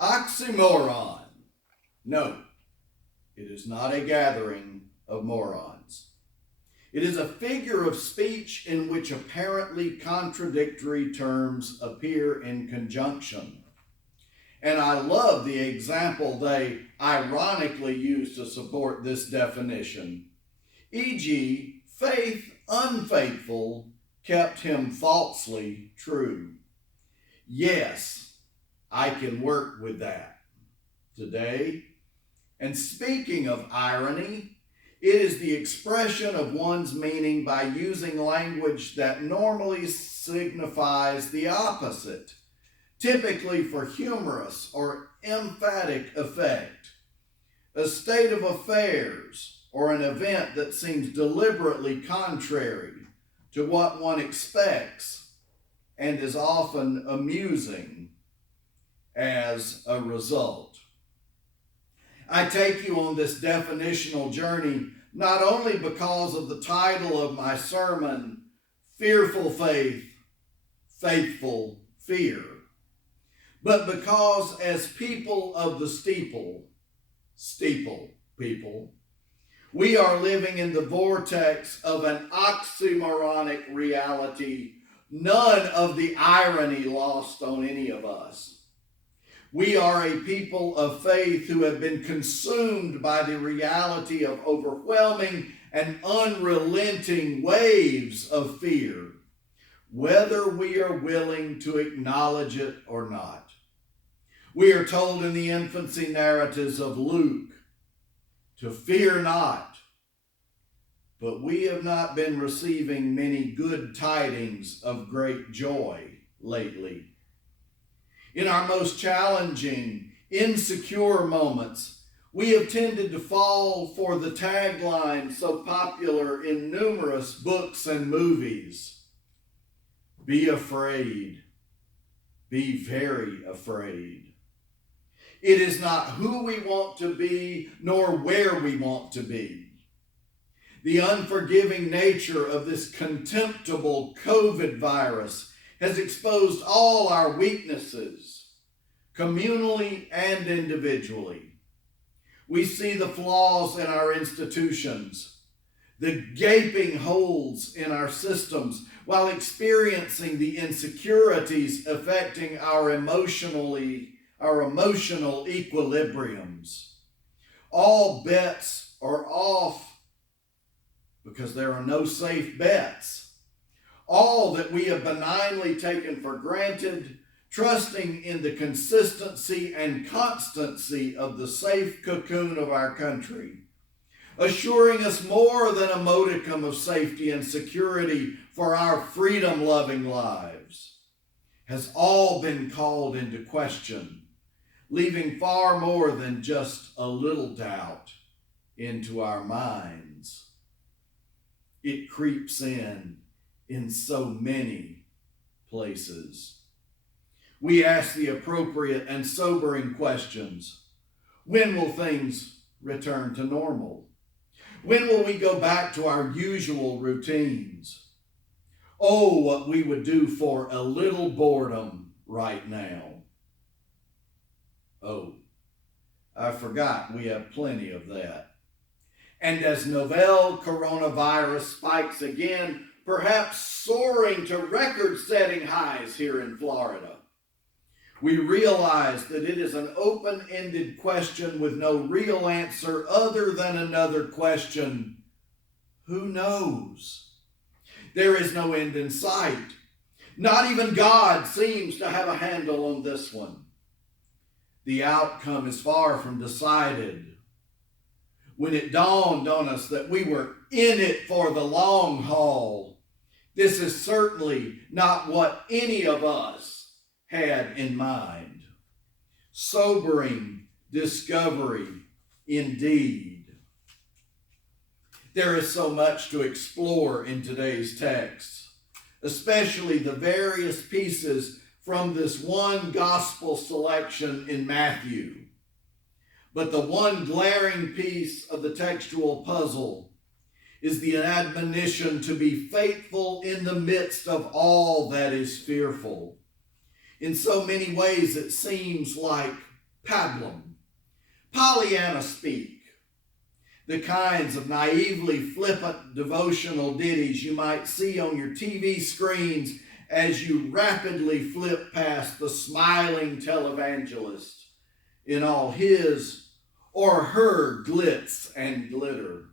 Oxymoron. No, it is not a gathering of morons. It is a figure of speech in which apparently contradictory terms appear in conjunction. And I love the example they ironically use to support this definition. E.g., faith unfaithful kept him falsely true. Yes, I can work with that today. And speaking of irony, it is the expression of one's meaning by using language that normally signifies the opposite, typically for humorous or emphatic effect. A state of affairs or an event that seems deliberately contrary to what one expects and is often amusing as a result. I take you on this definitional journey not only because of the title of my sermon, Fearful Faith, Faithful Fear, but because as people of the steeple people, we are living in the vortex of an oxymoronic reality, none of the irony lost on any of us. We are a people of faith who have been consumed by the reality of overwhelming and unrelenting waves of fear, whether we are willing to acknowledge it or not. We are told in the infancy narratives of Luke to fear not, but we have not been receiving many good tidings of great joy lately. In our most challenging, insecure moments, we have tended to fall for the tagline so popular in numerous books and movies. Be afraid. Be very afraid. It is not who we want to be, nor where we want to be. The unforgiving nature of this contemptible COVID virus has exposed all our weaknesses, communally and individually. We see the flaws in our institutions, the gaping holes in our systems, while experiencing the insecurities affecting our emotional equilibriums. All bets are off because there are no safe bets. All that we have benignly taken for granted, trusting in the consistency and constancy of the safe cocoon of our country, assuring us more than a modicum of safety and security for our freedom-loving lives, has all been called into question, leaving far more than just a little doubt into our minds. It creeps in so many places. We ask the appropriate and sobering questions. When will things return to normal? When will we go back to our usual routines? Oh, what we would do for a little boredom right now. Oh, I forgot we have plenty of that. And as novel coronavirus spikes again, perhaps soaring to record-setting highs here in Florida, we realize that it is an open-ended question with no real answer other than another question. Who knows? There is no end in sight. Not even God seems to have a handle on this one. The outcome is far from decided. When it dawned on us that we were in it for the long haul, this is certainly not what any of us had in mind. Sobering discovery indeed. There is so much to explore in today's text, especially the various pieces from this one gospel selection in Matthew. But the one glaring piece of the textual puzzle is the admonition to be faithful in the midst of all that is fearful. In so many ways, it seems like pablum, Pollyanna speak, the kinds of naively flippant devotional ditties you might see on your TV screens as you rapidly flip past the smiling televangelist in all his or her glitz and glitter.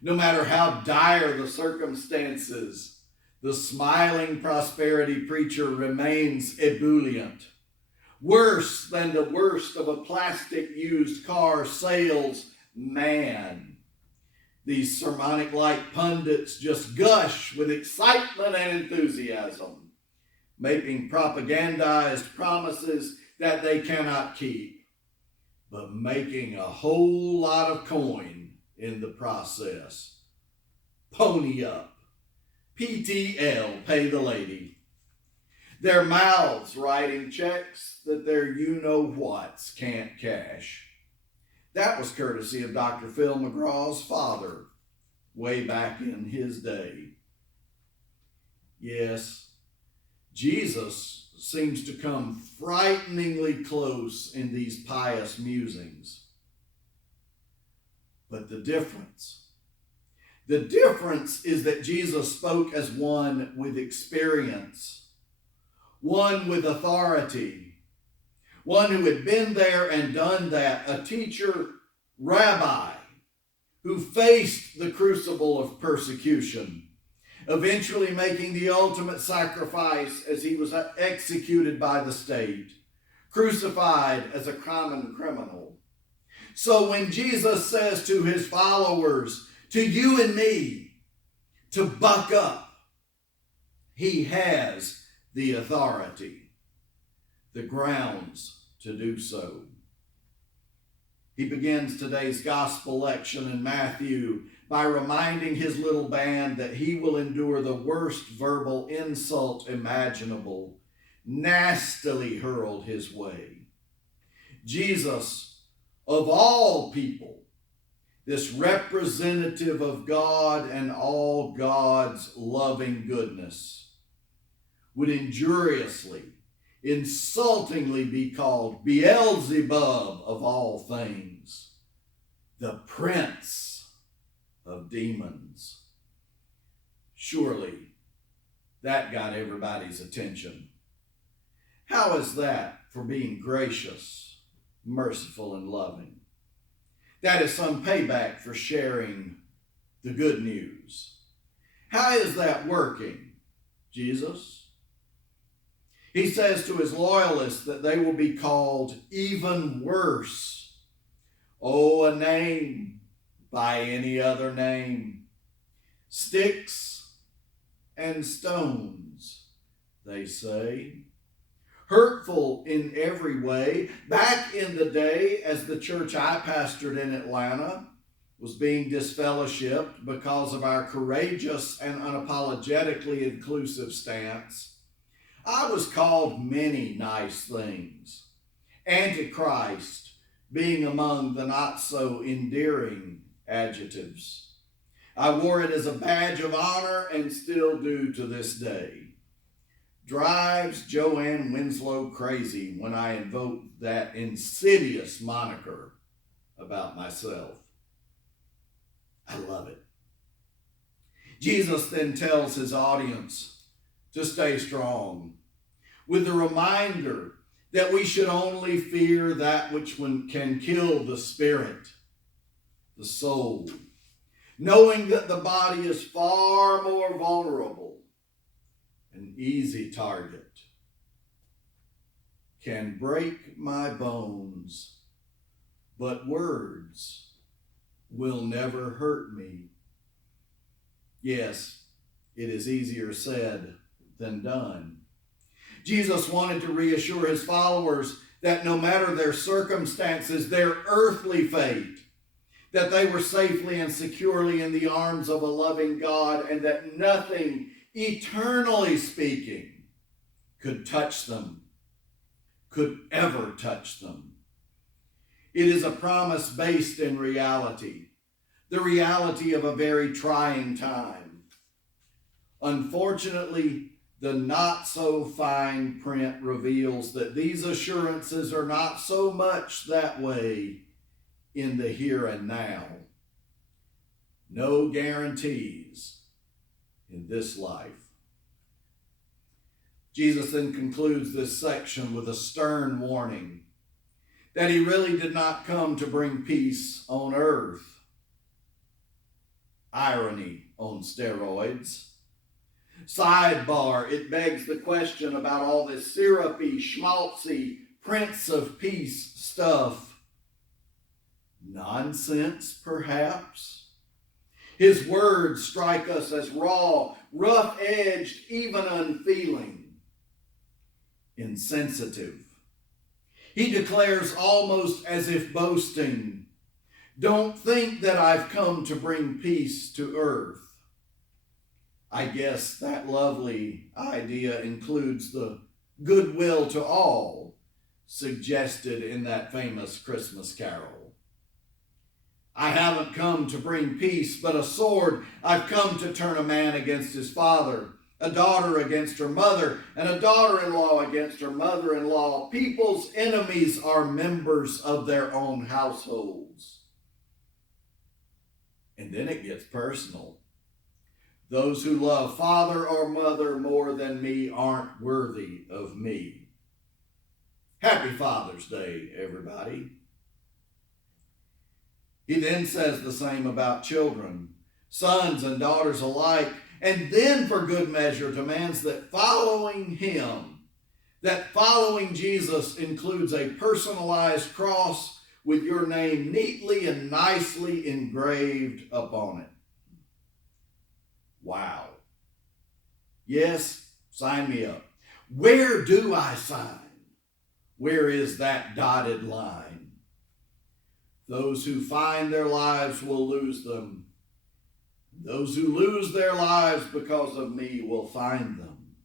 No matter how dire the circumstances, the smiling prosperity preacher remains ebullient. Worse than the worst of a plastic used car salesman. These sermonic-like pundits just gush with excitement and enthusiasm, making propagandized promises that they cannot keep, but making a whole lot of coin in the process. Pony up. PTL, pay the lady. Their mouths writing checks that their you-know-whats can't cash. That was courtesy of Dr. Phil McGraw's father, way back in his day. Yes, Jesus seems to come frighteningly close in these pious musings. But the difference is that Jesus spoke as one with experience, one with authority, one who had been there and done that, a teacher, rabbi, who faced the crucible of persecution, eventually making the ultimate sacrifice as he was executed by the state, crucified as a common criminal. So when Jesus says to his followers, to you and me, to buck up, he has the authority, the grounds to do so. He begins today's gospel lection in Matthew by reminding his little band that he will endure the worst verbal insult imaginable, nastily hurled his way. Jesus, of all people, this representative of God and all God's loving goodness, would injuriously, insultingly be called Beelzebub of all things, the prince of demons. Surely that got everybody's attention. How is that for being gracious, merciful, and loving? That is some payback for sharing the good news. How is that working, Jesus? He says to his loyalists that they will be called even worse. Oh, a name by any other name. Sticks and stones, they say. Hurtful in every way. Back in the day, as the church I pastored in Atlanta was being disfellowshipped because of our courageous and unapologetically inclusive stance, I was called many nice things. Antichrist being among the not so endearing adjectives. I wore it as a badge of honor and still do to this day. Drives Joanne Winslow crazy when I invoke that insidious moniker about myself. I love it. Jesus then tells his audience to stay strong, with the reminder that we should only fear that which can kill the spirit, the soul, knowing that the body is far more vulnerable, an easy target. Can break my bones, but words will never hurt me. Yes, it is easier said than done. Jesus wanted to reassure his followers that no matter their circumstances, their earthly fate, that they were safely and securely in the arms of a loving God, and that nothing, eternally speaking, could touch them, could ever touch them. It is a promise based in reality, the reality of a very trying time. Unfortunately, the not so fine print reveals that these assurances are not so much that way in the here and now. No guarantees in this life. Jesus then concludes this section with a stern warning that he really did not come to bring peace on earth. Irony on steroids. Sidebar, it begs the question about all this syrupy, schmaltzy, Prince of Peace stuff. Nonsense, perhaps? His words strike us as raw, rough-edged, even unfeeling, insensitive. He declares almost as if boasting, "Don't think that I've come to bring peace to earth." I guess that lovely idea includes the goodwill to all suggested in that famous Christmas carol. I haven't come to bring peace, but a sword. I've come to turn a man against his father, a daughter against her mother, and a daughter-in-law against her mother-in-law. People's enemies are members of their own households. And then it gets personal. Those who love father or mother more than me aren't worthy of me. Happy Father's Day, everybody. He then says the same about children, sons and daughters alike, and then for good measure demands that following him, that following Jesus includes a personalized cross with your name neatly and nicely engraved upon it. Wow. Yes, sign me up. Where do I sign? Where is that dotted line? Those who find their lives will lose them. Those who lose their lives because of me will find them.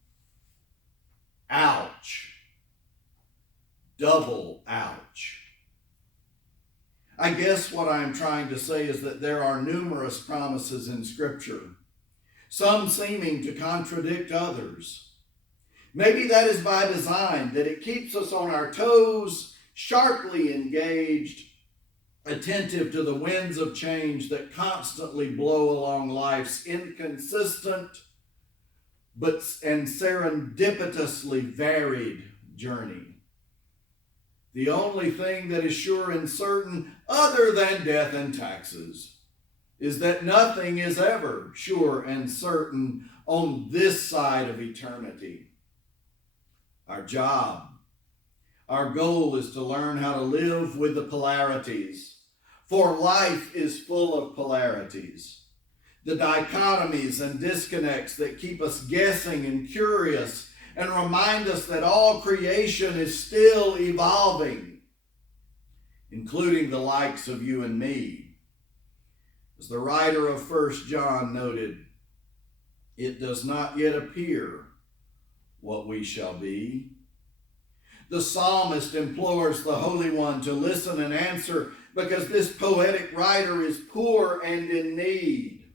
Ouch. Double ouch. I guess what I'm trying to say is that there are numerous promises in Scripture, some seeming to contradict others. Maybe that is by design, that it keeps us on our toes, sharply engaged, attentive to the winds of change that constantly blow along life's inconsistent and serendipitously varied journey. The only thing that is sure and certain, other than death and taxes, is that nothing is ever sure and certain on this side of eternity. Our job, our goal is to learn how to live with the polarities, for life is full of polarities. The dichotomies and disconnects that keep us guessing and curious and remind us that all creation is still evolving, including the likes of you and me. As the writer of 1 John noted, it does not yet appear what we shall be. The psalmist implores the Holy One to listen and answer because this poetic writer is poor and in need.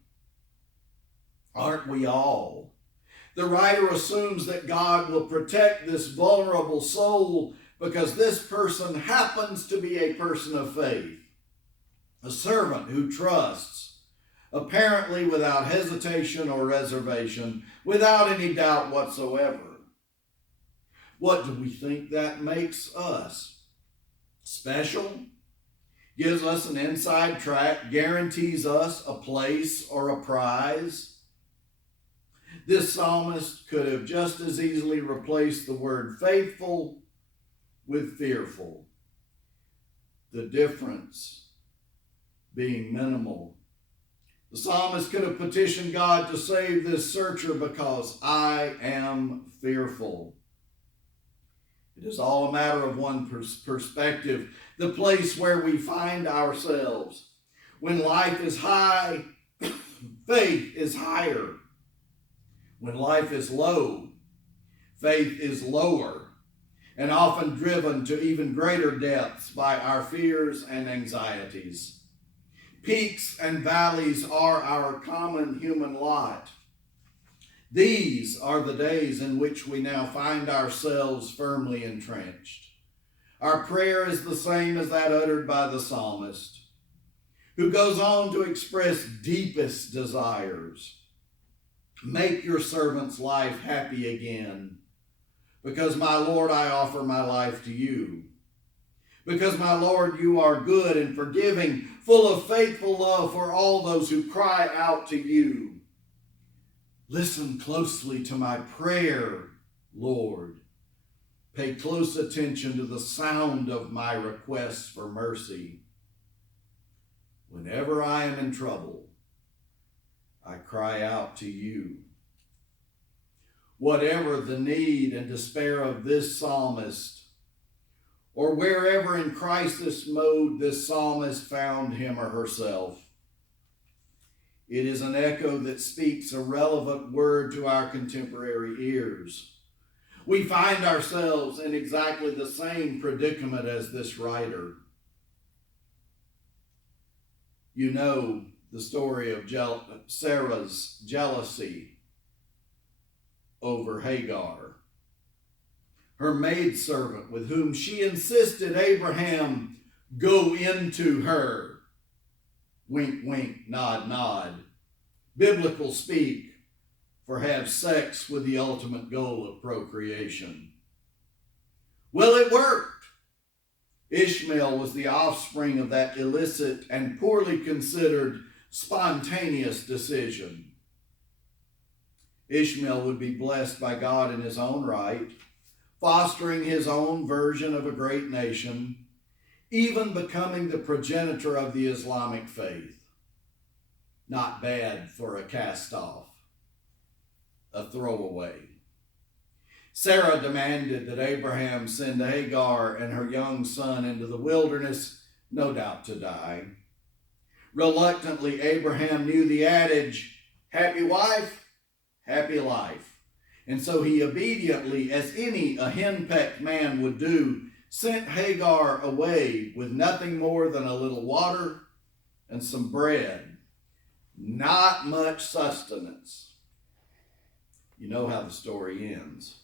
Aren't we all? The writer assumes that God will protect this vulnerable soul because this person happens to be a person of faith, a servant who trusts, apparently without hesitation or reservation, without any doubt whatsoever. What do we think that makes us? Special? Gives us an inside track, guarantees us a place or a prize? This psalmist could have just as easily replaced the word faithful with fearful. The difference being minimal. The psalmist could have petitioned God to save this searcher because I am fearful. It is all a matter of one perspective, the place where we find ourselves. When life is high, faith is higher. When life is low, faith is lower, and often driven to even greater depths by our fears and anxieties. Peaks and valleys are our common human lot. These are the days in which we now find ourselves firmly entrenched. Our prayer is the same as that uttered by the psalmist, who goes on to express deepest desires. Make your servant's life happy again, because, my Lord, I offer my life to you. Because, my Lord, you are good and forgiving, full of faithful love for all those who cry out to you. Listen closely to my prayer, Lord. Pay close attention to the sound of my requests for mercy. Whenever I am in trouble, I cry out to you. Whatever the need and despair of this psalmist, or wherever in crisis mode this psalmist found him or herself, it is an echo that speaks a relevant word to our contemporary ears. We find ourselves in exactly the same predicament as this writer. You know the story of Sarah's jealousy over Hagar, her maidservant, with whom she insisted Abraham go into her. Wink, wink, nod, nod. Biblical speak for have sex with the ultimate goal of procreation. Well, it worked. Ishmael was the offspring of that illicit and poorly considered spontaneous decision. Ishmael would be blessed by God in his own right, fostering his own version of a great nation, even becoming the progenitor of the Islamic faith. Not bad for a cast-off, a throwaway. Sarah demanded that Abraham send Hagar and her young son into the wilderness, no doubt to die. Reluctantly, Abraham knew the adage, happy wife, happy life. And so he obediently, as any a henpecked man would do, sent Hagar away with nothing more than a little water and some bread. Not much sustenance. You know how the story ends.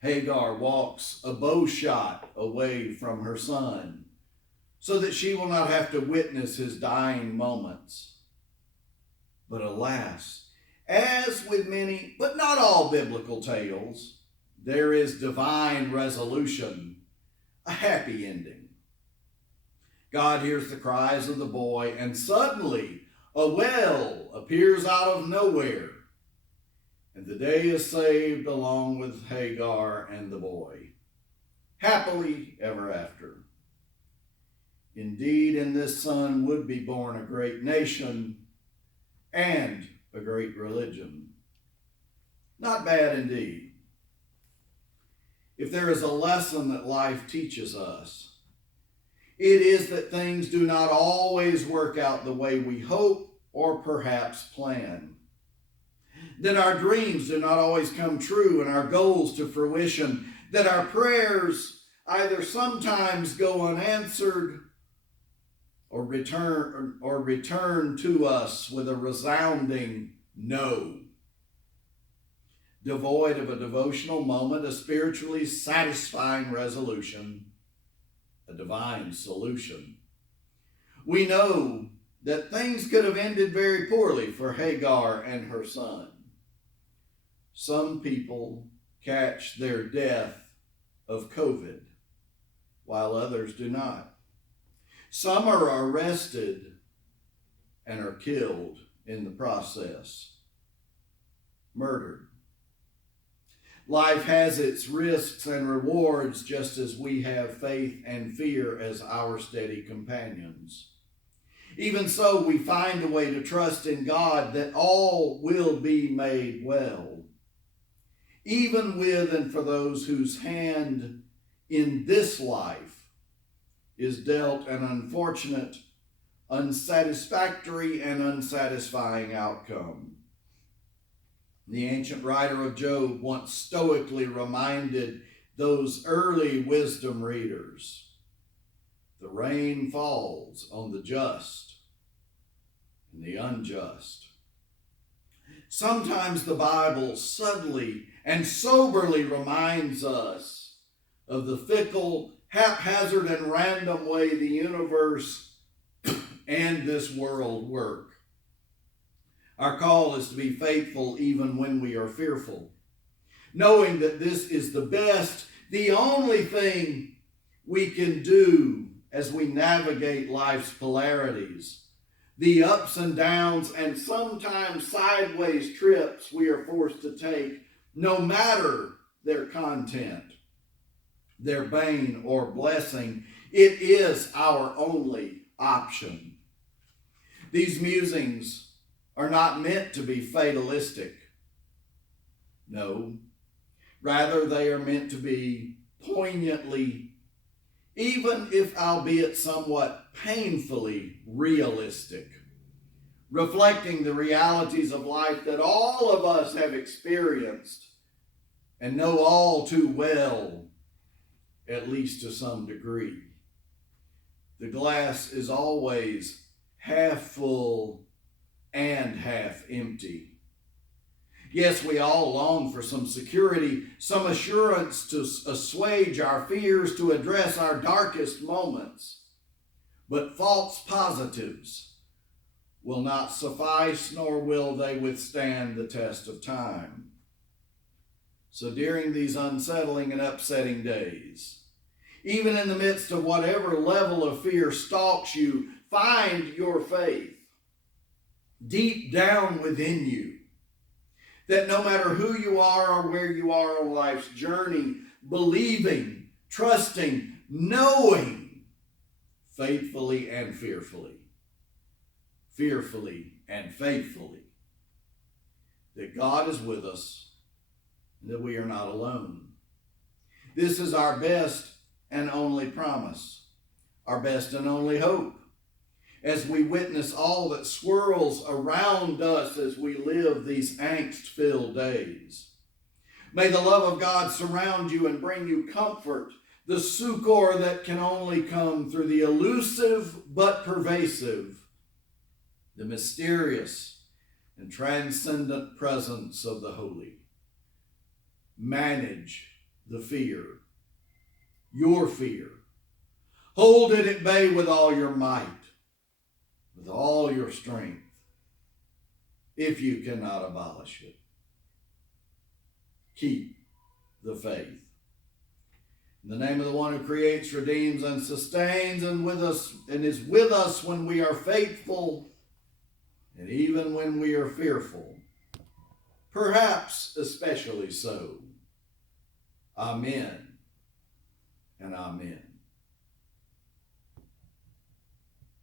Hagar walks a bow shot away from her son so that she will not have to witness his dying moments. But alas, as with many, but not all biblical tales, there is divine resolution, a happy ending. God hears the cries of the boy, and suddenly a well appears out of nowhere, and the day is saved along with Hagar and the boy, happily ever after. Indeed, in this son would be born a great nation and a great religion. Not bad indeed. If there is a lesson that life teaches us, it is that things do not always work out the way we hope or perhaps plan. That our dreams do not always come true and our goals to fruition. That our prayers either sometimes go unanswered or return to us with a resounding no. Devoid of a devotional moment, a spiritually satisfying resolution, a divine solution. We know that things could have ended very poorly for Hagar and her son. Some people catch their death of COVID, while others do not. Some are arrested and are killed in the process, murdered. Life has its risks and rewards, just as we have faith and fear as our steady companions. Even so, we find a way to trust in God that all will be made well, even with and for those whose hand in this life is dealt an unfortunate, unsatisfactory, and unsatisfying outcome. The ancient writer of Job once stoically reminded those early wisdom readers, the rain falls on the just and the unjust. Sometimes the Bible subtly and soberly reminds us of the fickle, haphazard, and random way the universe and this world work. Our call is to be faithful even when we are fearful, knowing that this is the best, the only thing we can do as we navigate life's polarities, the ups and downs, and sometimes sideways trips we are forced to take, no matter their content, their bane or blessing. It is our only option. These musings are not meant to be fatalistic. No, rather they are meant to be poignantly, even if albeit somewhat painfully, realistic, reflecting the realities of life that all of us have experienced and know all too well, at least to some degree. The glass is always half full and half empty. Yes, we all long for some security, some assurance to assuage our fears, to address our darkest moments. But false positives will not suffice, nor will they withstand the test of time. So during these unsettling and upsetting days, even in the midst of whatever level of fear stalks you, find your faith deep down within you. That no matter who you are or where you are on life's journey, believing, trusting, knowing, faithfully and fearfully and faithfully, that God is with us, that we are not alone. This is our best and only promise, our best and only hope, as we witness all that swirls around us as we live these angst-filled days. May the love of God surround you and bring you comfort, the succor that can only come through the elusive but pervasive, the mysterious and transcendent presence of the holy. Manage the fear, your fear. Hold it at bay with all your might, with all your strength, if you cannot abolish it. Keep the faith. In the name of the one who creates, redeems, and sustains, and is with us when we are faithful, and even when we are fearful, perhaps especially so. Amen and amen.